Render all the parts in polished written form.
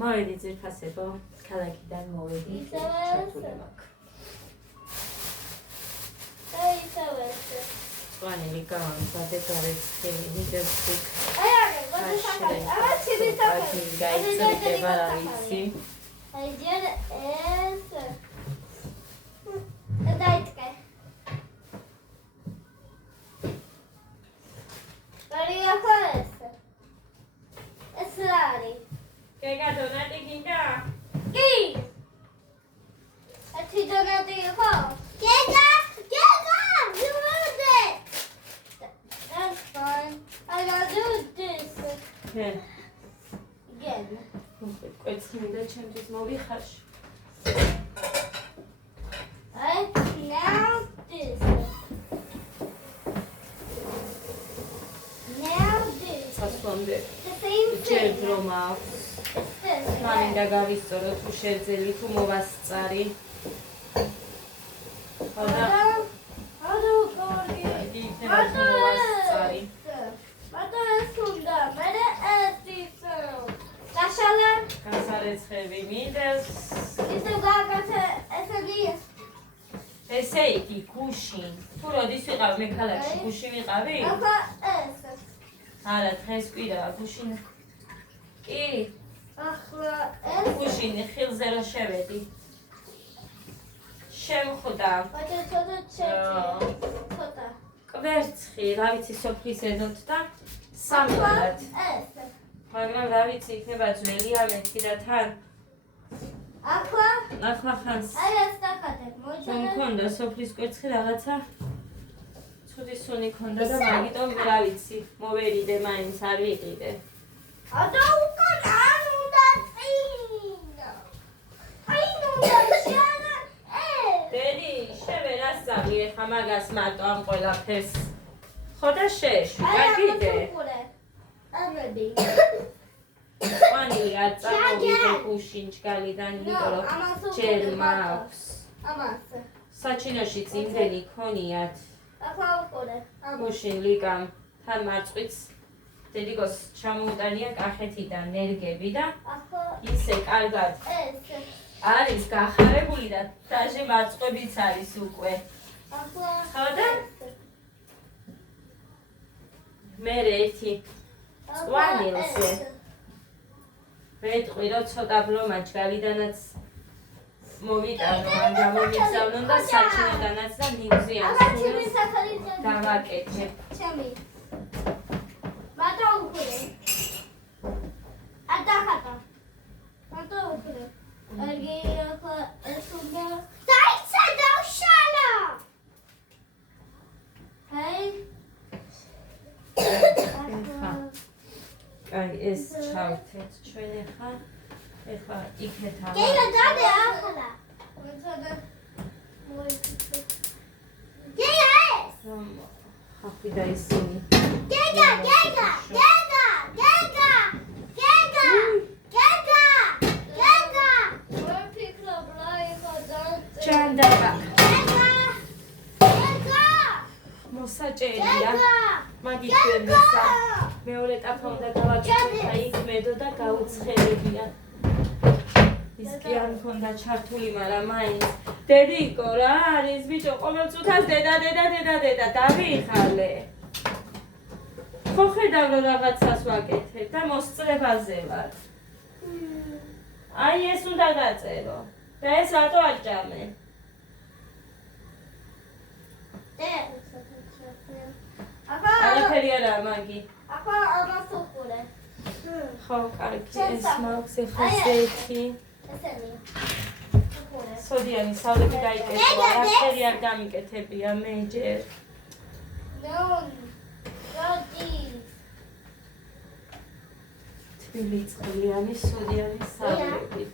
მოვედი ძირფასებო, ქალაქიდან მოვედი. ჩართული მაქვს. Țoanele gamza de care ține de suc. Gaiță de varaliți. Aici este. Dai-te. Maria Costa. Eslari. Che gadonate kinda? Chi? A ti donate io. Che That's fine. I gotta do this Yeah. again. It's me that changes movie hush. Right now this. Now this. Სასწავლამდე The same thing. ჯერდრომა It's this. მამინდა გავისწორო თუ შეძელი თუ მოვასწარი. ხოდა გასარეცხები მინდას. ესე იგი გუშინ. თუ როდის ვიყავ მე ქალაქში გუშინ ვიყავი? არა, დღეს კვირაა გუშინ. კი, გუშინ ხილზე რო შევედი. შემხვდა. კვერცხი, რა ვიცი, სოფლის ეზოთ და სამწუხაროდ. მაგრამ რა ვიცი, იქნება ძველი ამეთი და თან. ახლა ხანს. რომ მქონდა სოფლის კვერცხი რაღაცა ცუდი სუნი ქონდა და მაგიტომ რა ვიცი, მოვერიდე მაინც არ ვიყიდე. დედი, შევე რა სწავლი ეხა მაგას მარტო ამ ყველაფერს. ხო და შეეშვი, გაგიდე. Ani ar წამოვიდე გუშინ ჯგალიდან, იმიტომ რომ ჯერ მაქვს. საჩინოშიც იმდენი ქონიათ. გუშინ ლიგამ თან მარწყვიც დედიკოს ჩამოუტანია კახეთიდან ნერგები და ისე კარგად არის გახარებული და დაჟე მარწყვებიც არის უკვე. ხო და მე ერთი წვანილზე ვეტყვი რომ ცოტა ბლომა ჯგალიდანაც მოვიტანო, ან გამომიგზავნო და საჩინოდანაც და ნივზიანს დავაკეთებ. აი ეს ჩავთეთ ჩვენ ეხლა იქეთ აღარ. ხაფი და ისინი. ჩანდაბა. მოსაჭერია. მაგიჩვენებსა. მეორე ტაფა უნდა გავაკეთო და იქ მედო და გაუცხელებია. ის კი არ მქონდა ჩართული, მაგრამ მაინც. დედიკო რა არის ბიჭო, ყოველ წუთას დედა დავიხალე. ხო ხედავ რომ რაღაცას ვაკეთებ და მოსწრებაზე ვარ. აი ეს უნდა გაწერო. და ეს რატო აჭამე? არაფერი არაა მაგი. ხო, კარგი, ეს მაქვს ეხლა ზეთი. სოდიანი სავლები გაიკეთო, არაფერი არ გამიკეთებია მე ჯერ. თბილი წყლიანი, სოდიანი სავლები.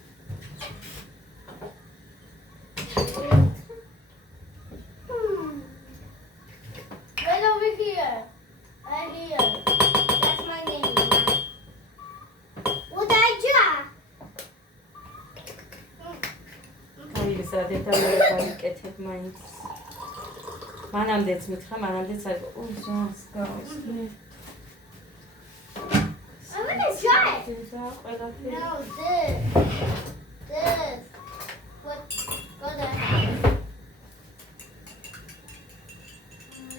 ვიკეთებ მაინც. მანამდეც მითხრა, მანამდეც არის. ო, ზას გავს. I'm gonna try it. ძინძა ყველაფერი. No, this. What? Go there.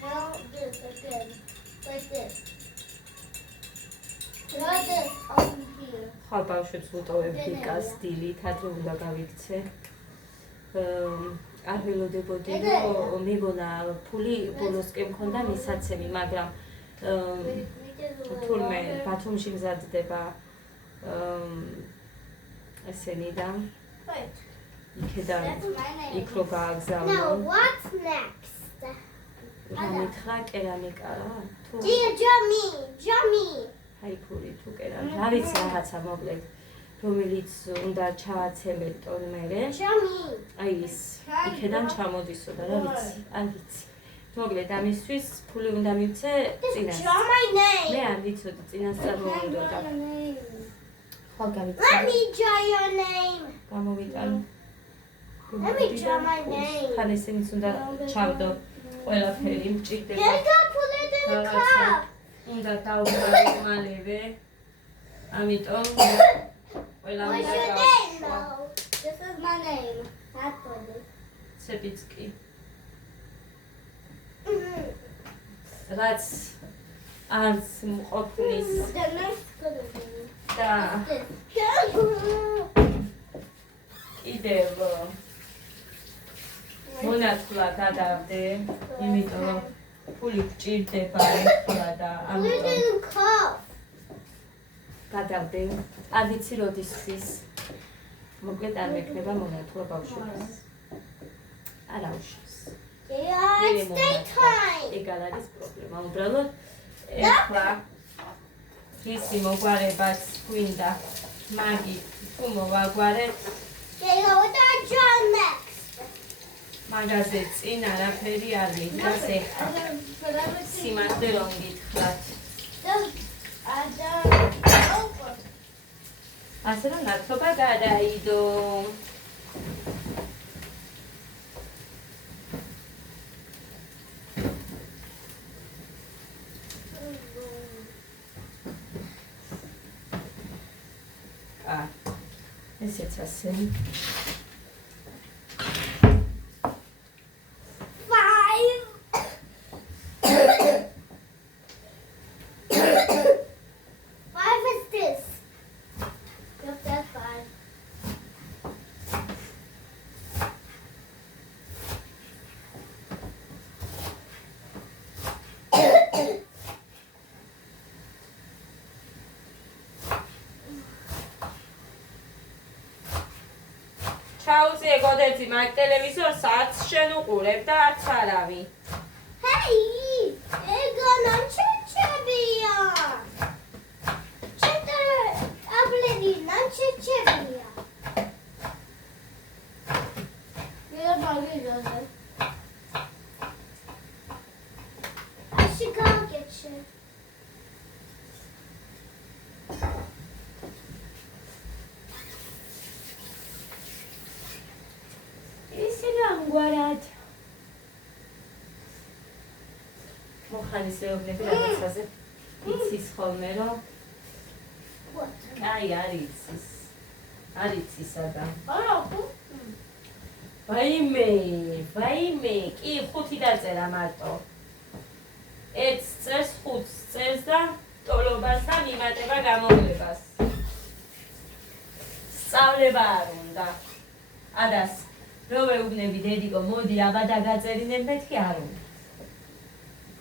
No, this again. Like this. Now this on here. ხალ ბავშვებს ვუტოვებდი კასტილით, ადრე უნდა გავიქცე. არ ველოდებოდი, რომ მეგონა ფული ბოლოსკენ მქონდა მისაცემი, მაგრამ თურმე ბათუმში მზადდება ესენი და Wait. იქედან That's my name. იქ რო გააგზავნო. Now what's next? რა მითხრა კერამიკა რა? თუ Dear Jummy. ჰაიფური თუ კერამიკა. რა ვიცი რაღაცა მოკლედ, რომელიც უნდა ჩააცემეთო მერე. Jummy. აი ის იქედან ჩამოდისო და რა ვიცი, არ ვიცი. მოკლედ ამისთვის ფული უნდა მივცე This წინას. is my name. მე არ ვიცოდი წინას წარმოუნდოდა. ხო Let გავიცი. me draw your name. გამოვიტან. Let me draw my name. ხან ესენიც უნდა ჩავდო ყველაფერი მჭირდება. Helga, put it in the cup. უნდა დავუყარო მალევე. ამიტომ ყველა What's უნდა your name გავუშვა. now? This is my name. That's what it ცებიც კი. is. რაც არც მყოფნის The next gonna be და this. კიდევ მონათლა გადავდე, იმიტომ რომ ფული გჭირდება ეხლა და Put it ამიტომ in the cup. გადავდე. არ ვიცი როდისთვის. მოკლედ არ მექნება მონათლა ბავშვებს. არ აუშავს. Yeah, it's daytime. ეგ არ არის პრობლემა. უბრალოდ ეხლა ვისი მოგვარებაც გვინდა მაგით თუ მოვაგვარეთ Yeah, what do I draw next? მაგაზე წინ არაფერი არ მინდას ეხლა. სიმართლე რომ გითხრათ. ასე რომ ნათლობა გადაიდო. ესეც ასე. 5 is this. Yep, that's 5. ჩაუწიე გოდეცი მაგ ტელევიზორს არც შენ უყურებ და არც არავინ. Hey, egana chechebia. Cheter ablina chechebia. You're buggy, does it? I should go get you. ისი რამგვარად მოხალისეობდები რაღაცაზე იცის ხოლმე რომ What? კაი არ იცის სადამ Oh, ვაიმე კი 5 დაწერა მარტო 1 წერს 5 წერს და ტოლობას და მიმატება გამოვლებას სწავლება არ უნდა ადას რო ვეუბნები დედიკო მოდი აბა დაგაწერინებ მეთქი არ უნდა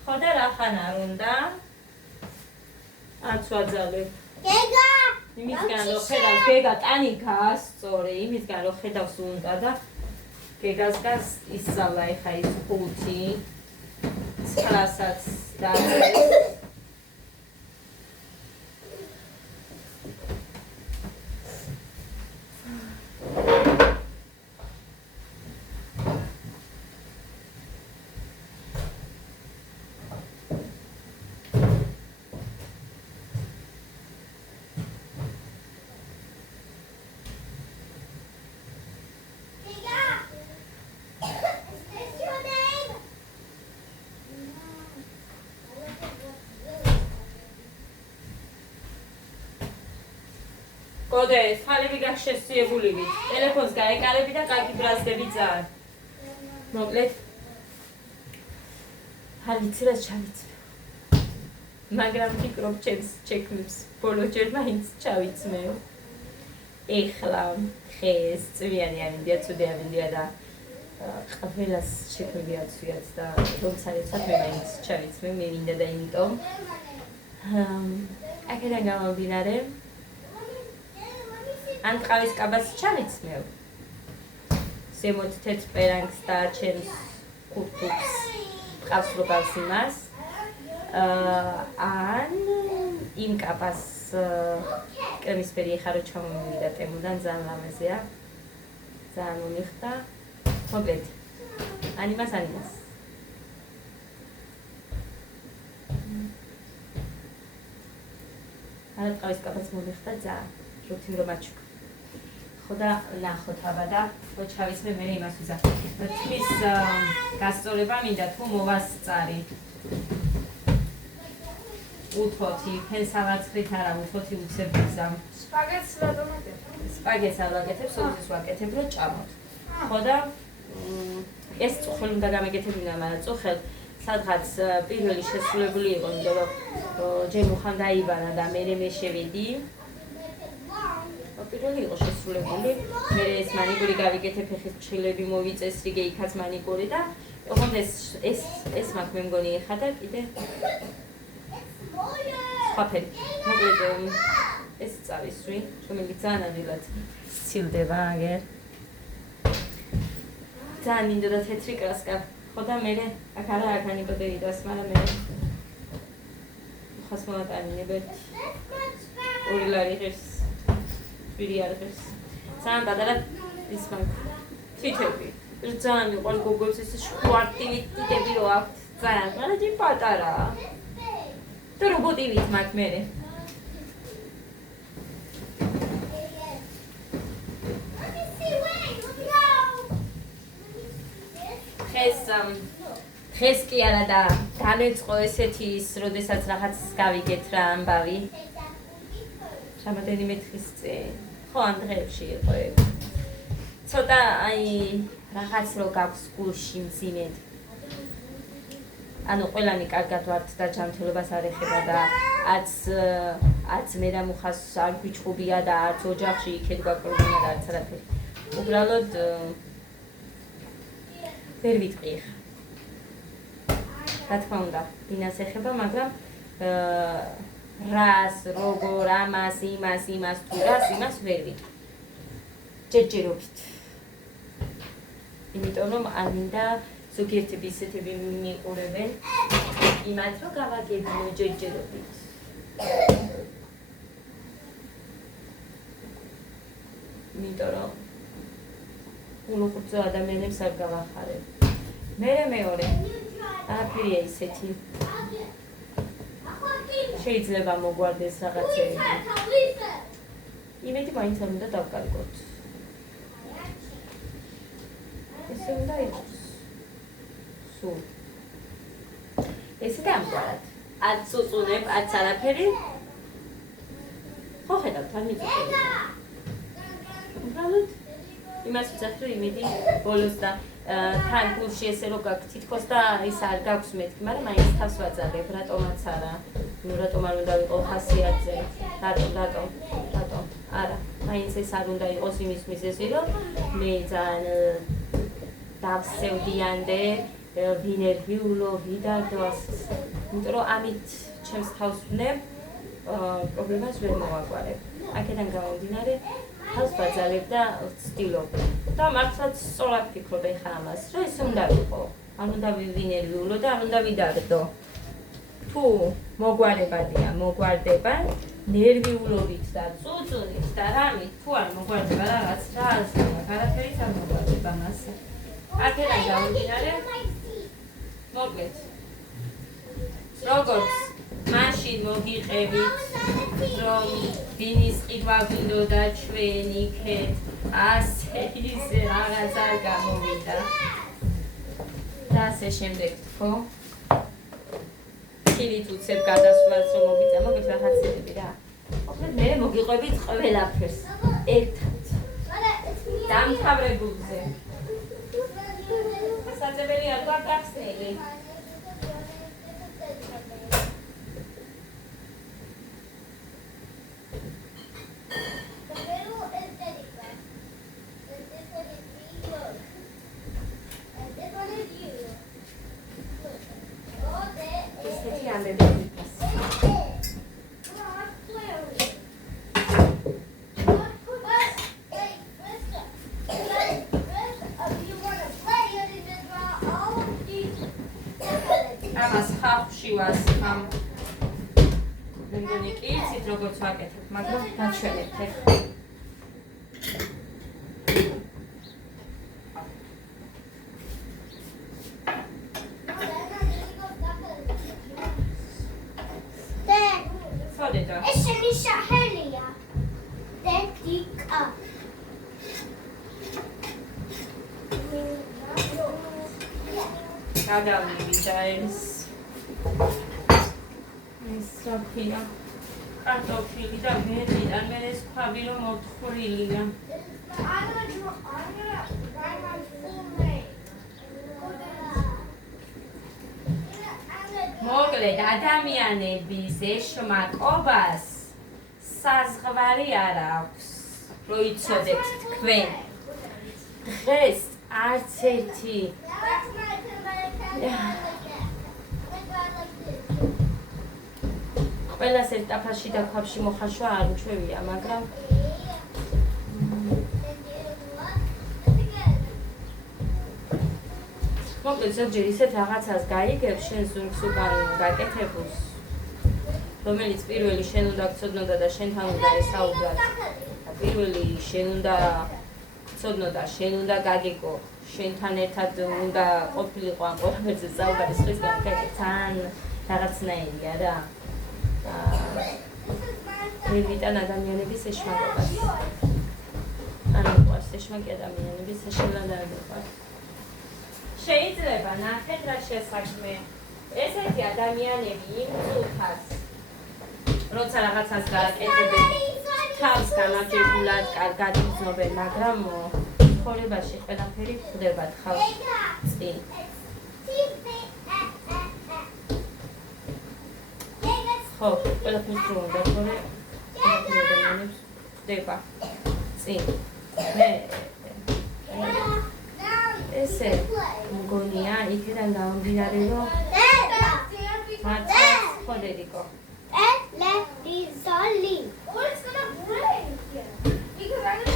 ხო და რახან არ უნდა არც ვაძალებ Gega! იმისგან რომ ხედავს გეგა ტანი გაასწორე იმისგან რომ ხედავს უნდა და გეგას გას ისწავლა ეხა ის 5 9-საც დაწერეს Gega! Is this your name? No. გოდე, თვალები გახშესიებულივით. ტელეფონს გაეკარები და კარგი ბრაზდები ძარ. მოკლედ. არ ვიცი რა ჩავიცმე. მაგრამ ფიქრობ ჩემს ჩექმებს ბოლო ჯერ მაინც ჩავიცმეო. ეხლა ხეს წვიანი ამინდია, ცუდი ამინდია და ყველას შექმები აცვიათ და როცა ეცად მე მაინც ჩავიცმე, მე მინდა და იმიტომ აქედან გამომდინარე ან ყავის კაბას ჩავიცმევ. ზემოთ თეთრ პერანგს და ჩემს კურთუქს ყავს რო გავს იმას. ან იმ კაბას კრემისფერი ეხა რო ჩამოვიდა ტემოდან ძალიან ლამაზია. ძალიან მომიხდა. მოკლედ. ან იმას. არა ყავის კაბას მომიხდა ძალიან. როთინ რომ აჩუქ. ხოდა ნახოთ აბა და რო ჩავიცმე მე იმას ვიზა. თმის გასწორება მინდა თუ მოვასწარი. უთოთი, ფენსავარცხლით არა, უთოთი უცებ ვიზამ. სპაგეტს რატომ აკეთებ? სპაგეტს არ ვაკეთებ, სოუსს ვაკეთებ, რომ ჭამოთ. ხოდა ეს წუხელი უნდა გამეკეთებინა, მაგრამ წუხელ სადღაც პირველი შესრულებული იყო, იმიტომ რომ ჯერ უხან დაიბანა და მე შევიდი. პირველი იყო შესრულებული. მე ეს მანიკური გავიკეთე, ფეხის ფრჩხილები მოვიწესრიგე, იქაც მანიკური და ოღონდ ეს მაქვს მე მგონი ეხა და კიდე ხაფერი. მოკლედ ეს წავისვი, რომელიც ძალიან ადვილად სცილდება აგერ. ძალიან მინდოდა თეთრი კრასკა. ხოდა მე აქ არა აქ ანიკოდეიდას, მაგრამ მე ხას მომატანინებ 2 ლარი ღირს. პირი არ ღირს. ძალიან პატარა ის მაქვს. თითები. ძალიან მიყვარს გოგოებს ეს შვარტივით თითები რო აქვთ. ძალიან, მაგრამ ჯი პატარაა. და რობოტივით მაქვს მე. ხეს კი არა და განეწყო ესეთი ის, როდესაც რაღაც გავიგეთ რა ამბავი. რამდენი მეტრის წინ. ხო, ამ დღეებში იყო ეგ. ცოტა აი რაღაც რო გაქვს გულში მძიმედ. ანუ ყველანი კარგად ვართ და ჯანმრთელობას არ ეხება და არც მე და მუხას არ გვიჩხუბია და არც ოჯახში იქეთ გვაკრობინა და არც არაფერი. უბრალოდ ვერ ვიტყვი ხა. რა თქმა უნდა, დინას ეხება, მაგრამ რას, როგორ, ამას, იმას თუ რას, იმას ვერ ვიტყვი. ჯერჯერობით. იმიტომ რომ არ მინდა ზოგიერთები ისეთები მიყურებენ იმათ რომ გავაგებინო ჯერჯერობით. იმიტომ რომ უყურწო ადამიანებს არ გავახარებ. მეორე არაფერია ისეთი. შეიძლება მოგვარდეს რაღაცეები. იმედი მაინც არ უნდა დავკარგოთ. ესე უნდა იყოს. სულ. ესე გამგვარად. არც უწუნებ, არც არაფერი. ხო ხედავთ, არ მიწუწუნებ. უბრალოდ იმას ვცახე, რომ იმედი ბოლოს და თან გულში ესე რო გაქვს თითქოს და ის არ გაქვს მეთქი, მაგრამ მაინც თავს ვაძალებ, რატომაც არა. ნუ რატომ არ უნდა ვიყო ხასიათზე? რატომ? არა, მაინც ეს არ უნდა იყოს იმის მიზეზი, რომ მე ძალიან დავსევდიანდე, ვინერვიულო, ვიდარდოს. იმიტომ რომ ამით ჩემს თავს ვნებ, პრობლემას ვერ მოვაგვარებ. აქედან გამომდინარე, თავს ვაძალებ და ვცდილობ. და მართლაც სწორად ვფიქრობ ეხლა ამას, რომ ეს უნდა ვიყო. არ უნდა ვინერვიულო და არ უნდა ვიდარდო. თუ მოგვარებადია, მოგვარდება ნერვიულობით და წუწუნით და რამით, თუ არ მოგვარდება რაღაც რა არაფერიც არ მოგვარდება მასე. აქედან გამომდინარე, მოკლედ. როგორც მაშინ მოგიყევით, რომ ბინის ყიდვა გვინდოდა ჩვენ იქეთ, ასე ისე რაღაც არ გამოვიდა. და ასე შემდეგ თქო. ხილით უცებ გადასვლას რომ მოგიწა, მოგვით რაღაცები რა. ყოფილ მე მოგიყვებით ყველაფერს ერთად დამთავრებულზე საძებელია რა გახსნილი ამას ხალხში ვასხამ. მე მგონი კი იცით როგორც ვაკეთებ, მაგრამ დაჩვენებთ ეხლა. ცოდედა. ეს შენი სახელია. დედიკა. გადავივიდა ეს საფია კარტოფილი და ვერიდან მე ეს ქვაბი რომ მოთხრილია მოკლედ ადამიანების ეშმაკობას საზღვარი არ აქვს რო იცოდეთ თქვენ დღეს არც ერთი ყველას ერთ ტაფაში და ქვაბში მოხაშვა არ უჩვევია, მაგრამ მოკლედ ზოგჯერ ისეთ რაღაცას გაიგებ შენ ზურგს უკან გაკეთებულს რომელიც პირველი შენ უნდა გწოდნოდა და შენთან უნდა ესაუბროთ და პირველი შენ უნდა გწოდნოდა შენ უნდა გაგიგო შენთან ერთად უნდა ყოფილიყო ამ ყველაფერზე საუბარი ხის ძალიან რაღაცნაირია რა მივიტან ადამიანების ეშმაკობას არ მიყვარს ეშმაკი ადამიანების ეშმაკად არ მიყვარს შეიძლება ნახეთ რა შესაქმე ესეთი ადამიანები იმ წუთას როცა რაღაცას გააკეთებენ თავს განაპირობად კარგად იზნობენ მაგრამ ცხოვრებაში ყველაფერი ხდება ხალხს წინ ხო ყველაფერს რო უნდა თორე ადამიანებს ხდება წინ მე ესე მგონია იქიდან გამომდინარე რომ მართლა ხოდერიკო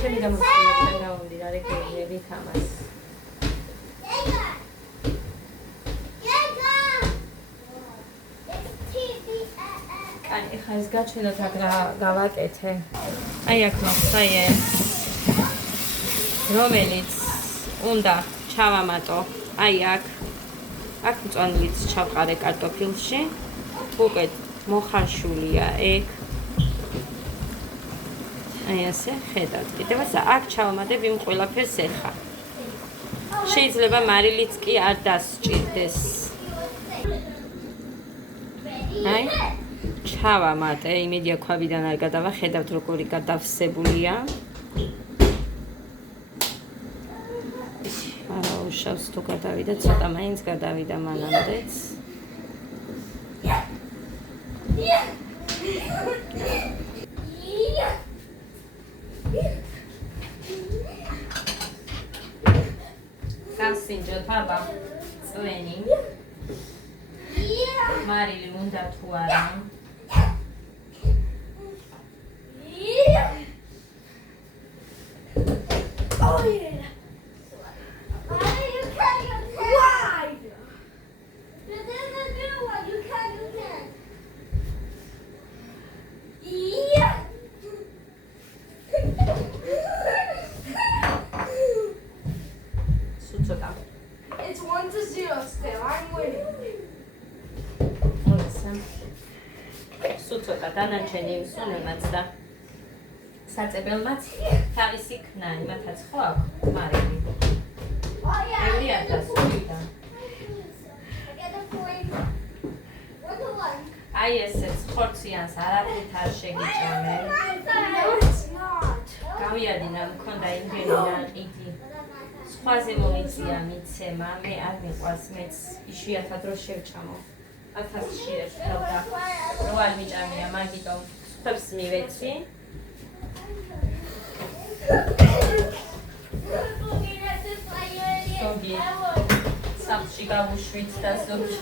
შენი გამოსწორებიდან გამომდინარე გეუბნებით ამას კაი ეხლა ეს გაჩვენოთ აქ რა გავაკეთე აი აქ მოხსაიე რომელიც უნდა ჩავამატო აი აქ მწვანილიც ჩავყარე კარტოფილში უკეთ მოხარშულია ეგ აი ასე ხედავთ კიდევაც აქ ჩავამატებ იმ ყველაფერს ეხა შეიძლება მარილიც კი არ დასჭირდეს აი ჩავამატე იმედია ქვაბიდან არ გადავა ხედავთ როგორი გადავსებულია შავს თუ გადავიდა ცოტა მაინც გადავიდა მანამდეც გასინჯოთ აბა წვენი მარილი უნდა თუ არა It's 1-0 still. I'm winning. სუცოტა დანარჩენი უსუნემაც და საწებელმაც თავისი ქნა იმათაც ხო აქვს მარილი ელია და სულიდან აი ესეც ხორციანს არაფრით არ შეგიჭამე. No, it's not. გავიადინა მქონდა იმდენი რაყიდი. სხვაზე მომიწია მიცემა, მე არ მიყვარს, მეც იშვიათად რო შევჭამო. 1000 შირებს ხელდა. რო არ მიჭამია, მაგიტომ სხვებს მივეცი. ზოგი სამში გავუშვით და ზოგი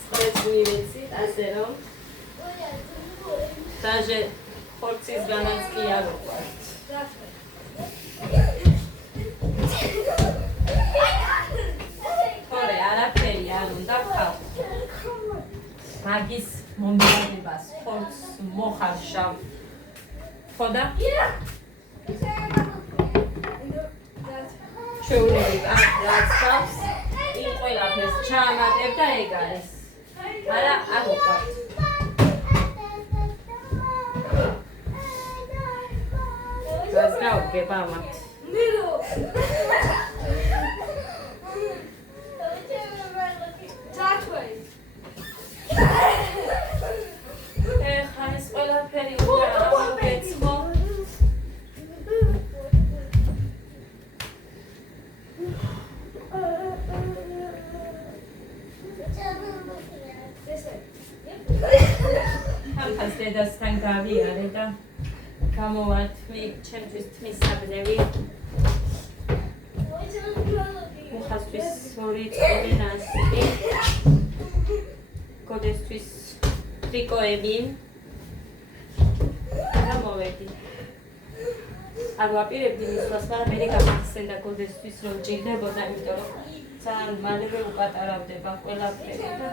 სხვებს მივეცი, ასე რომ დაჟე ხორცისგანაც კი არ ვყვართ. თორე არაფერი არ უნდა ხალხ. მაგის მომდევნებას ხორცს მოხარშავ. ხოდა? ჩვეულები რაც გავს, იმ ყველაფერს ჩაამატებ და ეგ არის. არა, არ ვყვართ. Let's go, get mama. Middle. That way. ხანის ყველაფერი უნდა ამოვეცხო. ამას დედასთან გავიარე და გამოვართვი ჩემთვის თმისაბნევი. მუხასთვის ორი წელი ნასტი. გოდესთვის ტრიკოები. გამოვედი. არ ვაპირებდი მისვლას, მაგრამ მე გამახსენდა გოდესთვის რომ ჭირდებოდა, იმიტომ რომ ძალიან მალევე უპატარავდება ყველაფერი და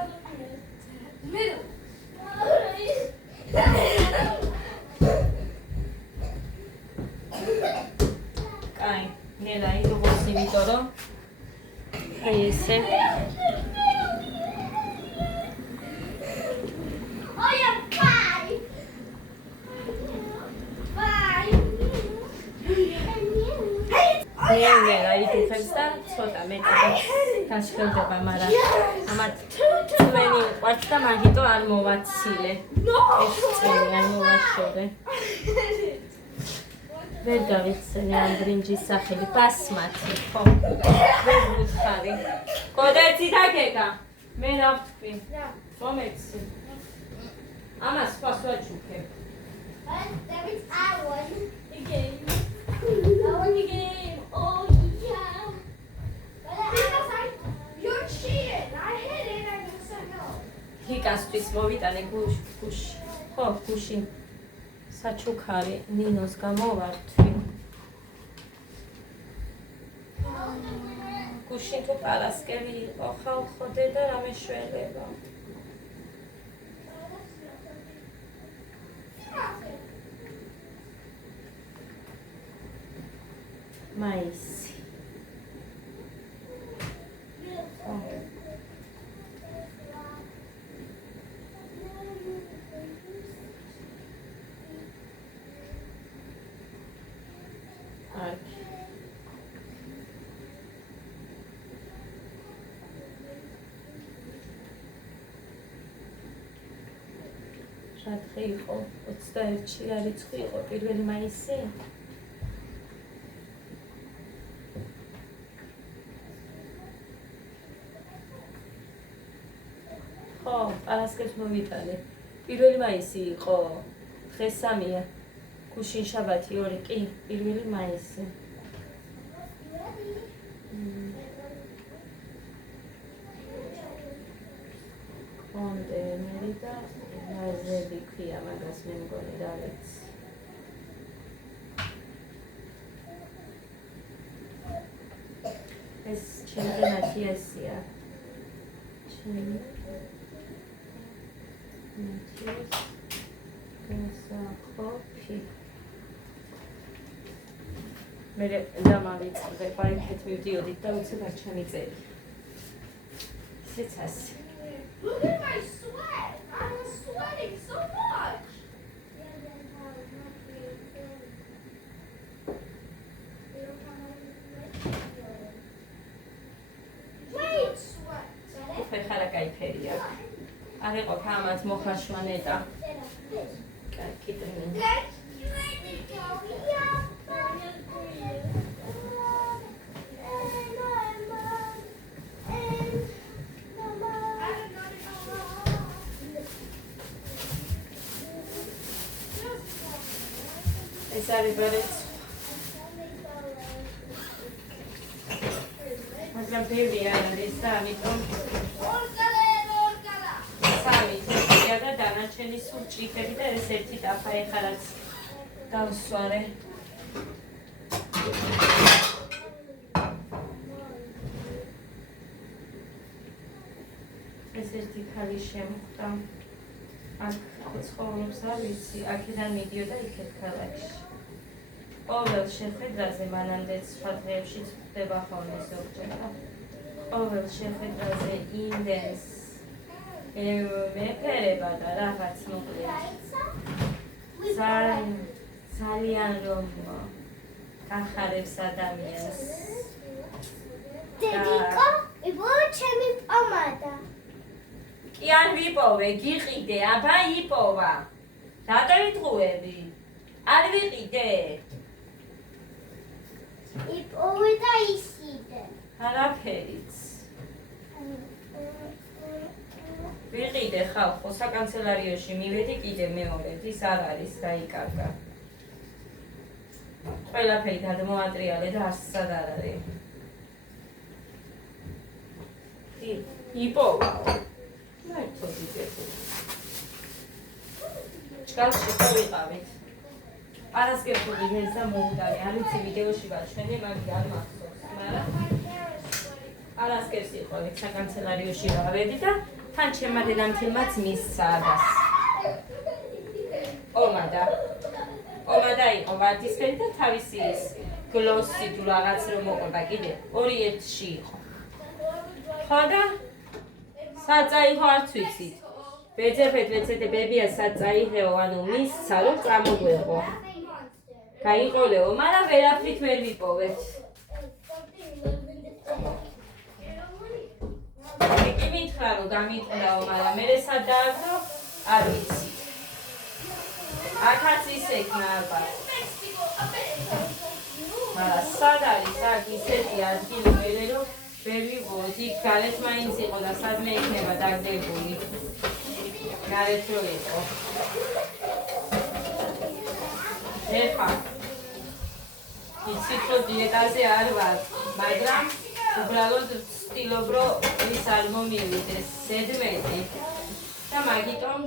Middle. კაი, ნელა იდღოს, იმიტომ რომ აი ესე Oh, yeah, bye. Bye. მე აიდიფებს და ცოტა მეტად გაშკელდება, მაგრამ ამათ წვენი უყვართ და მაგიტო არ მოვაცილე. ეს წვენი არ მოვაშორე. ვერ გავიცნე ამ ბრინჯის სახელი, ბასმათი, ხო? ვერ ვუთხარი. კოდეცი დაგეკა. მე რა ვთქვი? მომეცი. ამას სხვას ვაჩუქებ. That means I won the game. I won the game. Oh, yeah. Because you're cheating. I hit it. I just said no. ჰიკასთვის მოვიტანე გუში. ხო, გუში. საჩუქარი ნინოს გამოვართვი. გუში თუ პარასკევი იყო, ხალხო დედა რამე შველება. მაისი. რატყი იყო 21-ში რა რიცხვი იყო 1 მაისი? ხო, პარასკევს მოვიტანე. 1 მაისი იყო. დღეს 3-ია. გუშინ შაბათი 2 კი, 1 მაისი. კონტეინერი და ლაზერი ქვია მაგას მე მგონი რა ვიცი. ეს ჩემი ნათიასია. ჩემი ნათიას გასაყოფი. მე დამავიწყდება იქეთ მივდიოდით და უცებ არ ჩამიწევი. ისეც ასე. Look at my sweat. I'm sweating so much. Wait, sweat. უხე ხარა кайფერია. არ ავიღოთ ამათ მოხარშვა ნეტა. კარგი ტრენი. ეს არის ბერეც. მაგრამ ბევრი არ არის და ამიტომ სამი თეთრია და დანარჩენი სულ ჭიქები და ეს ერთი ტაფა ეხლა რაც გავსვარე. ეს ერთი ქალი შემოხვდა. აქ ცხოვრობს არ ვიცი, აქედან მიდიოდა იქეთ ქალაქში. ყოველ შეხვედრაზე მანამდე სხვა დღეებშიც ხდება ხოლმე ზოგჯერ. ყოველ შეხვედრაზე იმდენს მეფერება და რაღაც მოკლედ. ძალიან რომ ახარებს ადამიანს. დედიკო, იბო ჩემი პომადა. კი არ ვიპოვე, გიყიდე, აბა იპოვა. რატო ვიტყუები? არ ვიყიდე. იპოვე და ისიდე. არაფერიც. ვიყიდე ხალხო, საკანცელარიაში მივედი კიდე მეორედ, ის არ არის დაიკარგა. ყველაფერი გადმოატრიალე და არსად არ არის. იპოვაო. მართო დიდებული. ჩქალში ყავით. არასკერტული ღერსა მოუდარი, არ ვიცი ვიდეოში ვაჩვენე, მაგრამ არ მახსოვს, მაგრამ არასკერტს იყო იქ საკანცელარიაში გავედი და თან ჩემმა დედამთილმაც მისცა ადას. ომადა იყო ვარდისფერი და თავისი ის გლოსი თუ რაღაც რომ მოყვება კიდე, ორი ერთში იყო. ხო და საწაიღო არც ვიცით. ვეძებეთ ბებია საწაიღეო, ანუ მისცა რომ წამოგვეღო. გაიყოლეო, მაგრამ ვერაფრით ვერ ვიპოვეთ. კი მითხრა რომ გამიტყდაო, მაგრამ მე სად დააგდო, არ ვიცი. აქაც ის ეკნა ალბათ. მაგრამ სად არის აქ ისეთი ადგილი მერე რომ ვერ ვიყოთ, იქ გარეთ მაინც იყო და სადმე იქნება დაგდებული. გარეთ რო იყო. ეხა იცით რომ დიეტაზე არ ვარ, მაგრამ უბრალოდ ვცდილობ რომ ის არ მომივიდეს ზედმეტი და მაგიტომ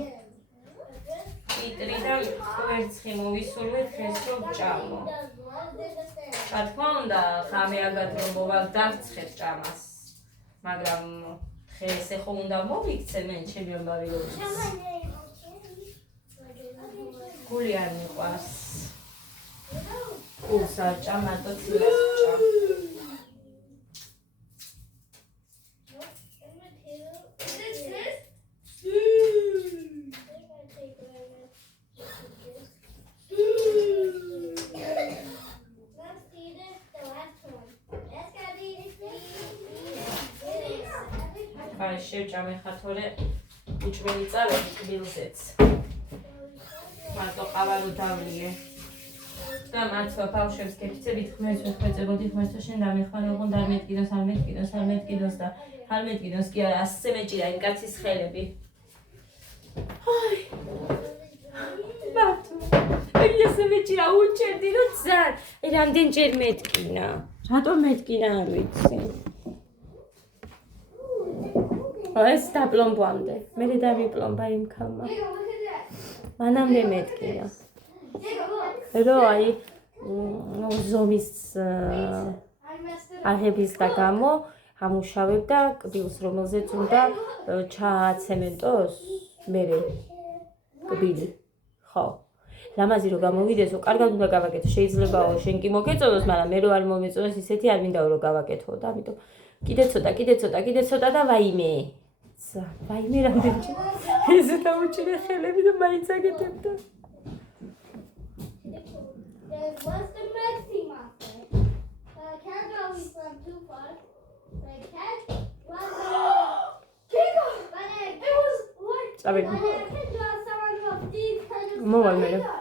კიტრიდან კვერცხი მოვისურვებ დღეს რომ ვჭამო. რა თქმა უნდა, ხამე აგად რომ მოვალ დავცხებ ჭამას, მაგრამ დღეს ეხო უნდა მოვიქცე მე ჩემი ამბავი რომ გული არ მიყვარს. გულს არ ჭამ, მარტო ცილას ვჭამ. შევჭამე ხათორე უჭმელი წავედი კბილზეც. მარტო ყავალო დავლიე. და მართლა ბავშვებს გეფიცებით ხმებს ვეხვეწებოდი ხმებს და შენ დამეხმარე ოღონდ არ მეტკინოს და არ მეტკინოს კი არა, ასე მეჭირა იმ კაცის ხელები. აი მართლა ესე მეჭირა უჩერდი რომ ძალიან რამდენჯერ მეტკინა. რატომ მეტკინა არ ვიცი. ეს დაპლომბამდე, მე დავიპლომბა იმ ქალმა. მანამდე მეტკინა. რო აი ზომის აღების და გამო ამუშავებ და კბილს რომელზეც უნდა ჩააცემენტოს მერე კბილი. ხო. ლამაზი რო გამოვიდესო, კარგად უნდა გავაკეთო. შეიძლებაო შენ კი მოგეწონოს, მაგრამ მე რო არ მომეწონოს ისეთი არ მინდა რომ გავაკეთო და ამიტომ კიდე ცოტა და ვაიმე. ვაიმე რამდენჯერ ესე დავუჭირე ხელები და მაინც აკეთებდა. What's the maximum? Can't always swim too far. Like cat was but it was like წავედი. I can draw someone of these kind of მოვალ მე.